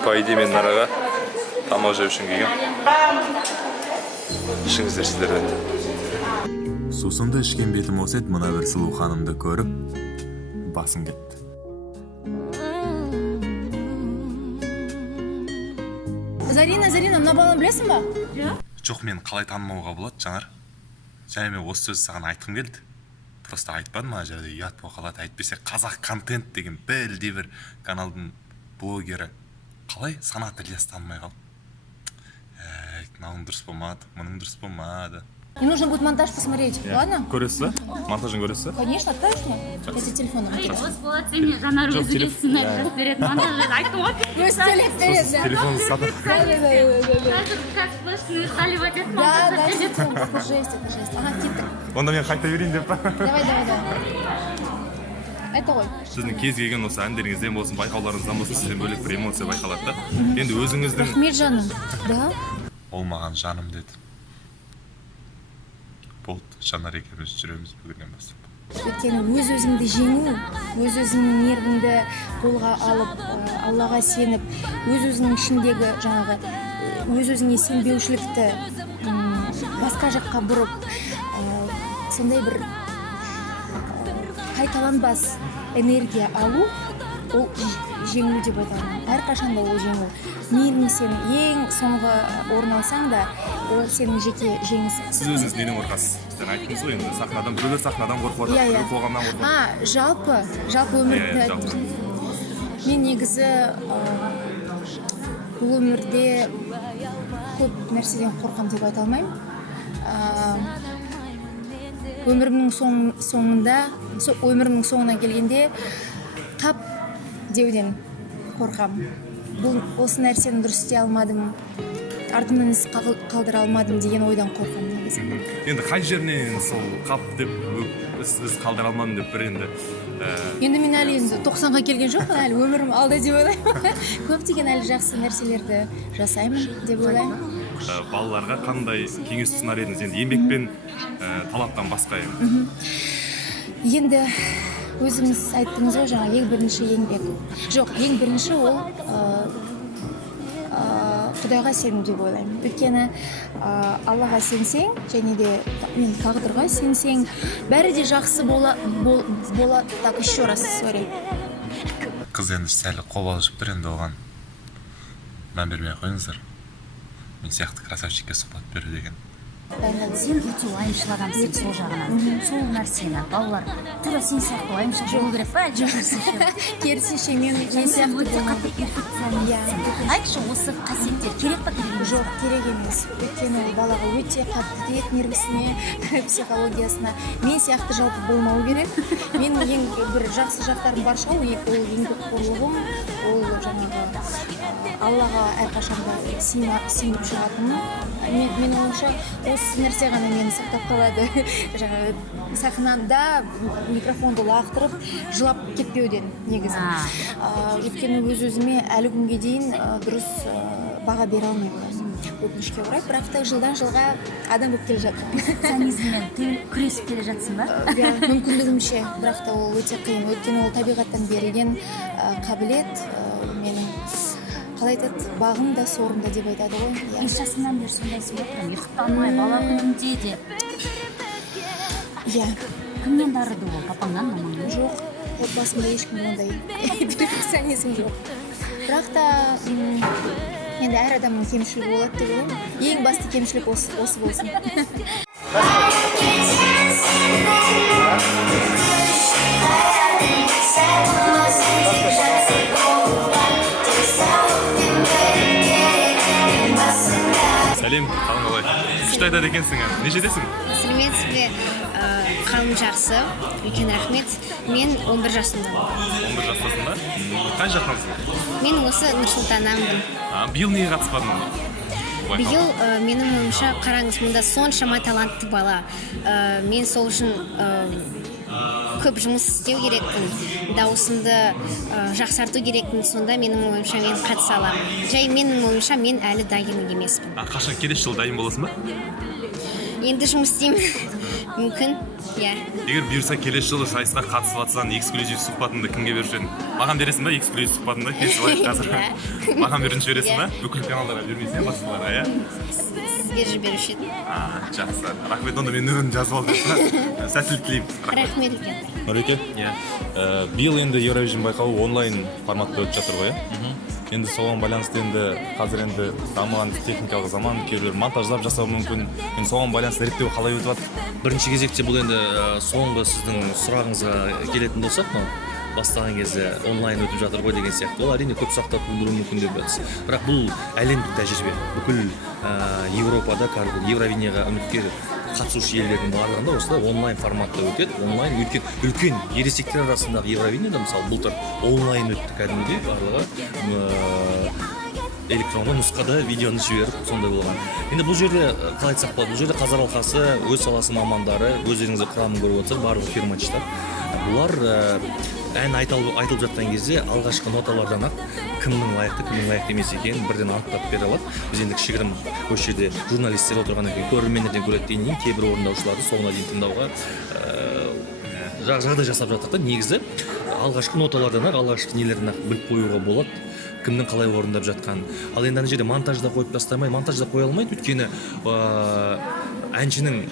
По идее мен араға тамақ жеу үшін келгем. Ішіңіздер сіздерден. Сусынды ішкен бетім осы еді, мына бір сұлу ханымды көріп, басым кетті. Зарина, мына баланы білесің ба? Жоқ, мен қалай танымауға болады, Жанар? Және мен осы сөзді саған айтқым келді. Просто айтпадым, ана жерде ұят болып қалады. Әйтпесе Қазақ контент деген білдей бір каналдың блогері қалай Санат Ильяс танымай қалды? Мынаның дұрыс болмады, мұның дұрыс болмады. Мне нужно будет монтаж посмотреть, ладно? Көресіз ба? Монтажын көресіз ба? Конечно, отправишь мне? Я тебе телефоном кидаю. Осы болады, сен Жанар өзі келсін айтып береді, монтажды айтып отыр. Өзі төлеп береді. Телефонды сатып. Қазір сплошной халивать етіп Да, монтаж это жесть. Ага, кеттік. Онда мен қайта берейін деп па? Давай. Это ғой. Сіздің кез келген осы әндеріңізден болсын, байқауларыңыздан болсын, сізден бөлек бір эмоция байқалады да. Енді өзіңіздің... Рахмет, жаным. Да? Ол маған жаным деді. Болды, Жанар екеуміз жүреміз бүгіннен бастап. Өйткені өз-өзіңді жеңу, өз-өзіңнің нервіңді қолға алып, Аллаға сеніп, өз-өзіңнің ішіндегі жаңағы өз-өзіңе сенбеушілікті басқа жаққа бұрып, сондай бір қайталанбас энергия алу, ол жеңу деп айтамын. Әрқашанда ол жеңу. Мейлі сен ең соңғы орын алсаң да, ол сенің жеке жеңісің. Сіз өзіңіз неден қорқасыз? Сізден айттыңыз ғой, енді сахнадан, біреулер сахнадан қорқып жатыр, біреулер қоғамнан қорқып жатыр. Жалпы өмірді мен негізі бұл өмірде көп нәрседен қорқам деп айта алмаймын. Өмірімнің соңына келгенде қап деуден қорқам. Осы нәрсені дұрыс істей алмадым, артымнан із қалдыра алмадым деген ойдан қорқам негізі. Енді қай жерінен сол қап деп, із қалдыра алмадым деп бір енді... Енді мен әлі 90-ға келген жоқпын, әлі өмірім алда деп ойлаймын. Көптеген әлі жақсы нәрселерді жасаймын деп ойлаймын. Балаларға қандай кеңес ұсынар едіңіз? Енді еңбек пен талаптан басқа енді. Енді өзіңіз айттыңыз ғой, жаңа ең бірінші еңбек. Жоқ, ең бірінші ол Құдайға сенім деп ойлаймын. Өйткені Аллаға сенсең, және де мен тағдырға сенсең, бәрі де жақсы болады. Так, еще раз, сори. Қыз енді сәл қобалжып тұр, енді оған мән бермей қойыңыздар. Мен сияқты красавчикке сұхбат беру деген. Сен өте уайымшыл адамсың сол жағынан. Сол нәрсені балалар тура сен сияқты уайымшыл болу керек па, әлде Керісінше мен сияқты айтшы, осы қасиеттер керек па? Жоқ, керек емес. Өйткені ол балаға өте қатты тиеді нервісіне, психологиясына. Мен сияқты жалпы болмау керек. Мен ең бір жақсы жақтарым бар шығар, ол еңбекқорлығым, ол жаңағы Аллаға әрқашанда сеніп шығатыным. Мен ойымша осы нәрсе ғана мені сақтап қалады. Жаңағы сахнада микрофонды лақтырып, жылап кетпеуден негізі. Өйткені өз-өзіме әлі күнге дейін дұрыс баға бере алмаймын. Өкінішке орай, бірақ та жылдан жылға адам болып келе жатыр. Перфекционизммен күресіп келе жатсың ба? Мүмкіндігімше, бірақ та ол өте қиын. Өйткені ол табиғаттан берілген қабілет менің қалай айтады, бағым да сорым да деп айтады ғой. 5 жасыңнан бері сондайсың ба? Ұйықтамай, бала күнінде де. Иә. Кімнен дарыды ол? Папаңнан, мамаңнан? Жоқ, отбасымда ешкім ондай перфекционизм жоқ. Бірақ та енді әр адамның кемшілігі болады деп ойлаймын. Ең басты кемшілік осы болсын. Сәлем, қалың қалай? Күшті айтады екенсің, нешедесің? Сәлеметсіз бе? Қалым жақсы, үлкен рахмет. Мен 11 жасымдамын. 11 жастасың ба? Қай жақтансың? Мен осы Нұрсұлтаннанмын. Биыл неге қатыспадың? Биыл менің ойымша, қараңыз, мұнда соншама талантты бала. Мен сол үшін көп жұмыс істеу керекпін, дауысымды жақсарту керекпін, сонда менің ойымша мен қатыса аламын. Жай менің ойымша мен әлі дайын емеспін. Қашан келесі жылы дайын боласың ба? енді жұмыс істеймін мүмкін иә. Егер бұйырса келесі жылы сайысқа қатысып жатсаң, эксклюзив сұхбатыңды кімге беруші едің? Маған бересің ба эксклюзив сұхбатыңды? Келісіп алайық қазір. Маған бірінші бересің ба? Бүкіл каналдарға бермейсің ба басқаларға, иә? Сіздер беруші едім. Жақсы. Рахмет, онда мен нөмірін жазып алдым. Сәттілік тілеймін. Рахмет үлкен. Нұреке, биыл енді Eurovision байқауы онлайн форматта өтіп жатыр ғой, енді соған байланысты енді қазір енді дамыған техникалық заман, кейбір монтаждап жасау мүмкін. Енді соған байланысты реттеу қалай өтіп жатыр? Бірінші кезекте бұл енді соңғы сіздің сұрағыңызға келетін болсақ, бастаған кезде онлайн өтіп жатыр ғой деген сияқты. Ол әрине көп сұрақтар туындыруы мүмкін деп жатырсыз. Бірақ бұл әлемдік тәжірибе. Бүкіл Европада Евровинияға үміткер қатысушы елдердің барлығында осылай онлайн форматта өтеді. Онлайн үлкен ересектер арасындағы Евровинияда мысалы былтыр онлайн өтті кәдімгідей барлығы электронды нұсқада видеоны жіберіп сондай болған. Енді бұл жерде қалай айтсақ болады, бұл жерде қазақ алқасы, өз саласы мамандары, өздеріңіздің құрамын көріп отырсыздар, барлығы фирмачтар. Бұлар ән айтылып жатқан кезде алғашқы ноталардан ақ кімнің лайықты емес екенін бірден анықтап бере алады. Біз енді кішігірім осы жерде журналистер отырғаннан кейін көрермендерден көретін кейін кейбір орындаушыларды соңына дейін тыңдауға жағдай жасап жатыр да. Негізі алғашқы ноталардан ақ алғашқы нелерден ақ біліп қоюға болады кімнің қалай орындап жатқанын. Ал енді ана жерде монтажда қойып тастамай, монтажда қоя алмайды, өйткені әншінің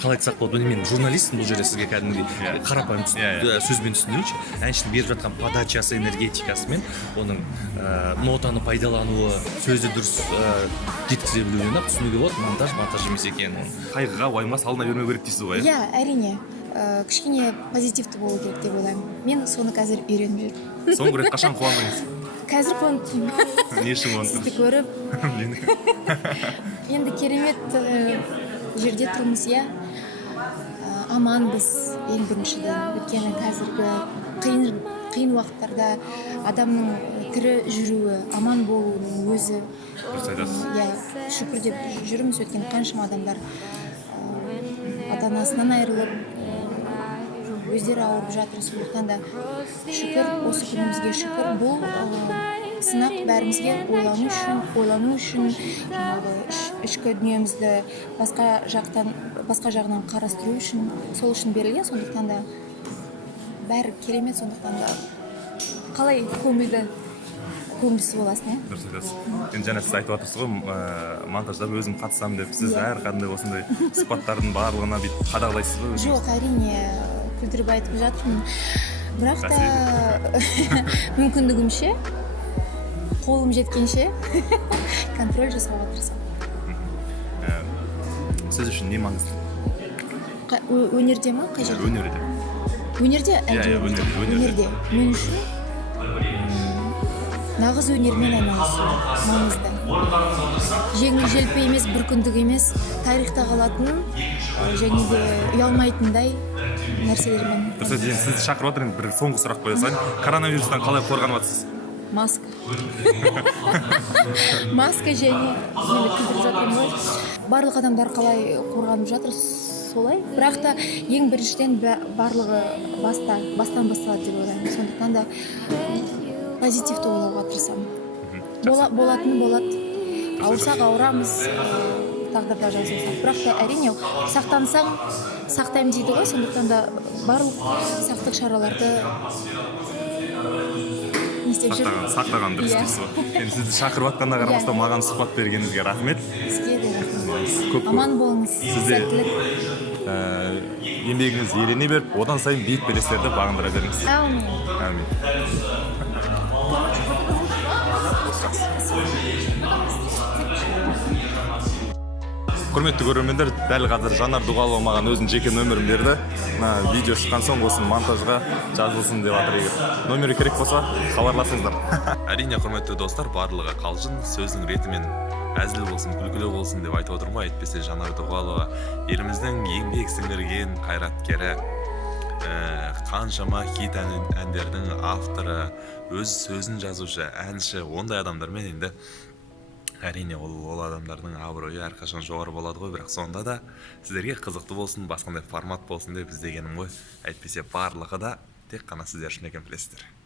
қалай айтсақ болады, мен журналистпін, бұл жерде сізге кәдімгідей қарапайым сөзбен түсіндірейінші. Әншінің беріп жатқан подачасы, энергетикасымен оның нотаны пайдалануы, сөзді дұрыс жеткізе білуінен ақ түсінуге болады монтаж емес екенін. Қайғыға, уайымға салына бермеу керек дейсіз ғой? Иә, әрине. Кішкене позитивті болу керек деп ойлаймын. Мен соны қазір үйреніп жүрмін. Соңғы рет қашан қуандыңыз? Қазір қуанып тұрмын. Не үшін қуандыңыз? Сізді көріп. Енді керемет жерде тұрмыз, иә. Аманбыз ең біріншіден. Өйткені қазіргі қиын уақыттарда адамның тірі жүруі, аман болуының өзі. Дұрыс айтасыз. Иә, шүкір деп жүрміз. Өйткені қаншама адамдар ата-анасынан айырылып, өздері ауырып жатыр. Сондықтан да шүкір, осы күнімізге шүкір. Бұл сынақ бәрімізге ойлану үшін, жаңағы ішкі дүниемізді басқа жағынан қарастыру үшін, сол үшін берілген. Сондықтан да бәрі керемет, сондықтан да қалай көңілсіз боласың, иә? Дұрыс айтасыз. Енді жаңа сіз айтып жатырсыз ғой, монтаждап өзім қатысамын деп, сіз әрқандай осындай сұхбаттардың барлығына бүйтіп қадағалайсыз ба? Жоқ, әрине күлдіріп айтып жатырмын. Бірақ та мүмкіндігімше, қолым жеткенше контроль жасауға тырысамын. Сіз үшін не маңызды? Өнерде ма? Қай жерде? Өнерде. Өнерде? Иә, өнерде. Мен үшін нағыз өнермен айналысу маңызды. Жеңіл-желпі емес, бір күндік емес, тарихта қалатын және де ұялмайтындай нәрселермен. Дұрыс, сізді шақырып отыр, бір соңғы сұрақ қоя салайын. Коронавирустан қалай қорғанып жатсыз? Маска. Маска және күлдіріп жатырмын ғой. Барлық адамдар қалай қорғанып жатыр солай. Бірақ та ең біріншіден барлығы бастан басталады деп ойлаймын. Сондықтан да позитивті ойлауға тырысамын. Болады. Ауырсақ ауырамыз, тағдырда жазылсақ. Бірақ та әрине сақтансаң сақтаймын дейді ғой. Сондықтан да барлық сақтық шараларды сақтаған дұрыс дейсіз ғой. Енді сізді шақырып жатқанда қарамастан маған сұхбат бергеніңізге рахмет. Сізге де рахмет. Аман болыңыз. Сәттілік. Еңбегіңіз елене беріп, одан сайын биік белестерді бағындыра беріңіз. Әмин. Құрметті көрермендер, дәл қазір Жанар Дұғалова маған өзінің жеке нөмірін берді. Видео шыққан соң осын монтажға жазылсын деп жатыр. Егер нөмірі керек болса, хабарласыңыздар. Әрине, құрметті достар, барлығы қалжың, сөздің ретімен әзіл болсын, күлкілі болсын деп айтып отырмын. Әйтпесе Жанар Дұғалова еліміздің еңбек сіңірген қайраткері, қаншама хит әндердің авторы, өз сөзін жазушы, әнші, ондай адамдармен енді әрине ол адамдардың абыройы әрқашан жоғары болады ғой, бірақ сонда да сіздерге қызықты болсын, басқандай формат болсын деп іздегенім ғой. Әйтпесе барлығы да тек қана сіздер үшін екен, білесіздер.